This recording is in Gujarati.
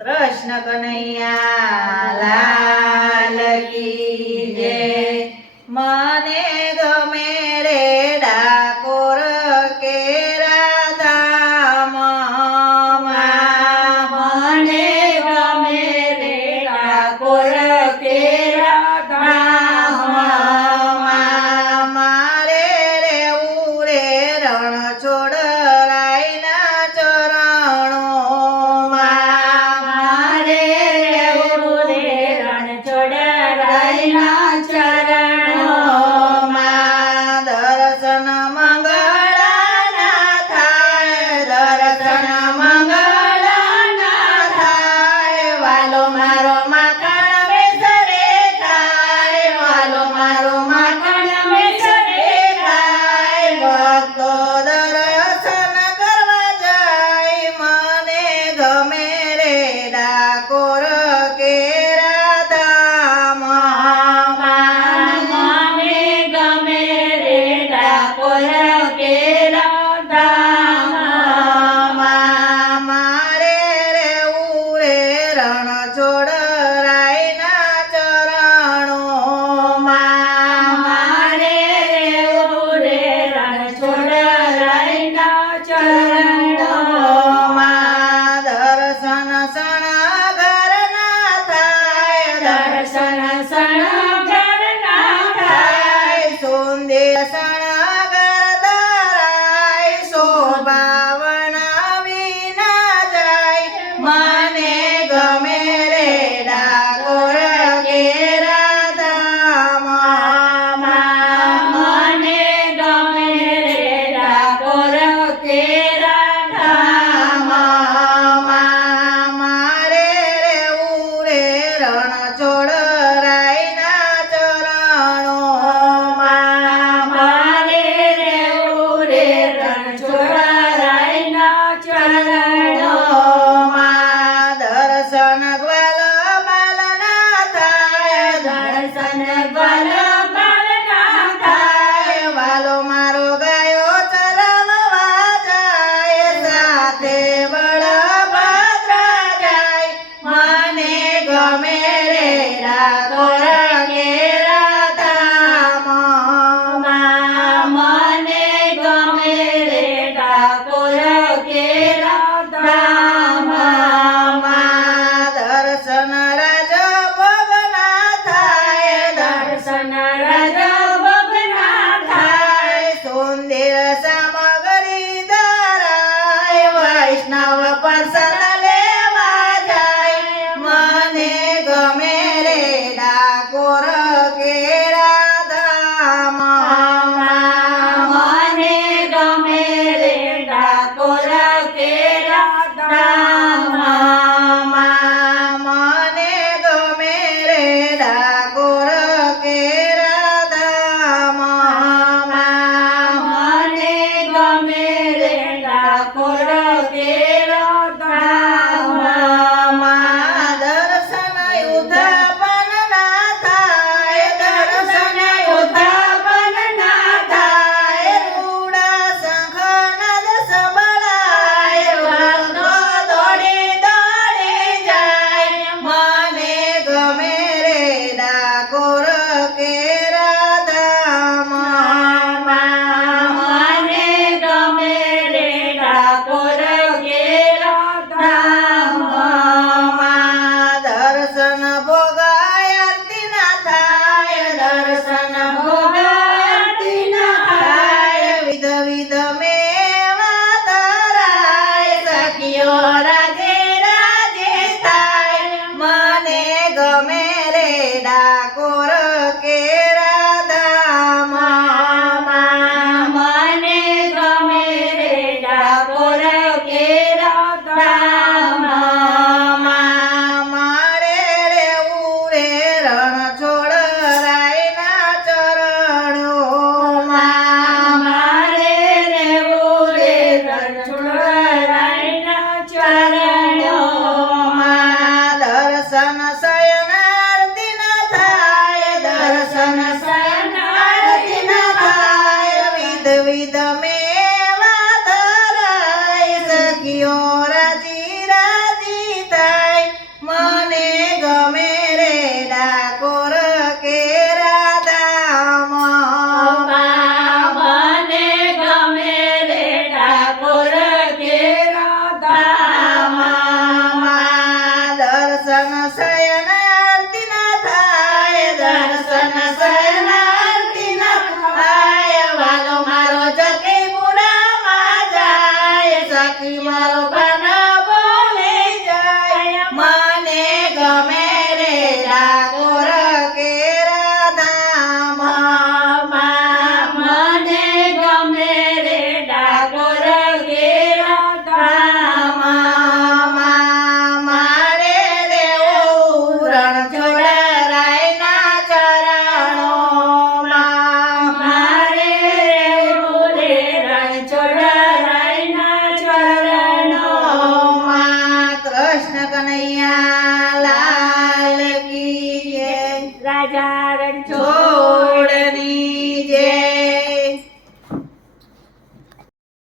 કૃષ્ણ કનૈયા લાલ કી જય. મને ગમે રે ડાકોર કેરા ધામમાં. મને ગમે રે ડાકોર કેરા ધામમાં. મારે રેવું રે રણછોડ રાયના ચરણોમાં. મારે રહેવું રે રણછોડ રાયના ચરણોમાં. દર્શન મંગળાના થાય, દર્શન મંગળાના થાય. વાલો મારો માખણ બેસરે ખાય, વાલો મારો માખણ બેસરે ખાય. ભક્તો દર્શન કરવા જાય, મને ગમે રે ડાકોર કેરા ધામમાં. મને ગમે રે ડાકોર કેરા ધામમાં. મારે રેવું રે રણછોડ રાયના ચરણોમાં. મારે રહેવું રે રણછોડ રાયના ચરણોમાં. દર્શન શણગારના થાય, દર્શન શણગારના થાય. સુંદર શણગાર ધરાય, શોભાવન વિના જાય. મને ગમે રે ડાકોર કેરા ધામમાં. મને ગમે રે ડાકોર કેરા ધામમાં. મારે રેવું રે રણછોડ રાયના ચરણોમાં. મારે રહેવું રે રણછોડ રાયના ચરણોમાં. દર્શન ગ્વાલ બાલના થાય, દર્શન ગ્વાલ બાલના થાય. વાલો મારો ગાયો ચરણવા જાય, સાથે બળભદ્ર જાય. મને ગમે રે ડાકોર કેરા ધામમાં. મને ગમે રે ડાકોર કેરા ધામમાં. દર્શન રાજ ભોગના થાય, દર્શન રાજ ભોગના થાય. સુંદર સામગ્રી ધરાય, વૈષ્ણવ પ્રસાદ લેવા જાય. મને ગમે રે ડાકોર કેરા ધામમાં. મને ગમે રે ડાકોર કેરા ધામમાં. મને ગમે રે ડાકોર કેરા ધામમાં. મને ગમે રે ડાકોર કેરા ધામમાં. દર્શન ઉદ્ધાપન ના થાય, દર્શન ઉદ્ધાપન ના થાય. રૂડા શંખનાદ સંભળાય, ભક્તો દોડી દોડી જાય. મને ગમે રે ડાકોર કેરા ધામમાં. મને ગમે રે ડાકોર કેરા ધામમાં. દર્શન ભોગાય આરતી ના થાય, દર્શન ભોગાય આરતી ના થાય. વિધ વિધ મેવા ધરાય, સખીઓ રાજે રાજે થાય. મને ગમે રે ડાકોર કેરા ધામમાં. મને ગમે રે ડાકોર કેરા ધામમાં. મારે રેવું રે રણછોડ રાયના ચરણોમાં. મારે રહેવું રે રણછોડ રાયના ચરણોમાં. દર્શન શયન આરતી ના થાય, દર્શન શયન આરતી ના થાય. વિધ વિધ મેવા ધરાય, સખીઓ રાજી રાજી થાય. ઝાડ જોઈ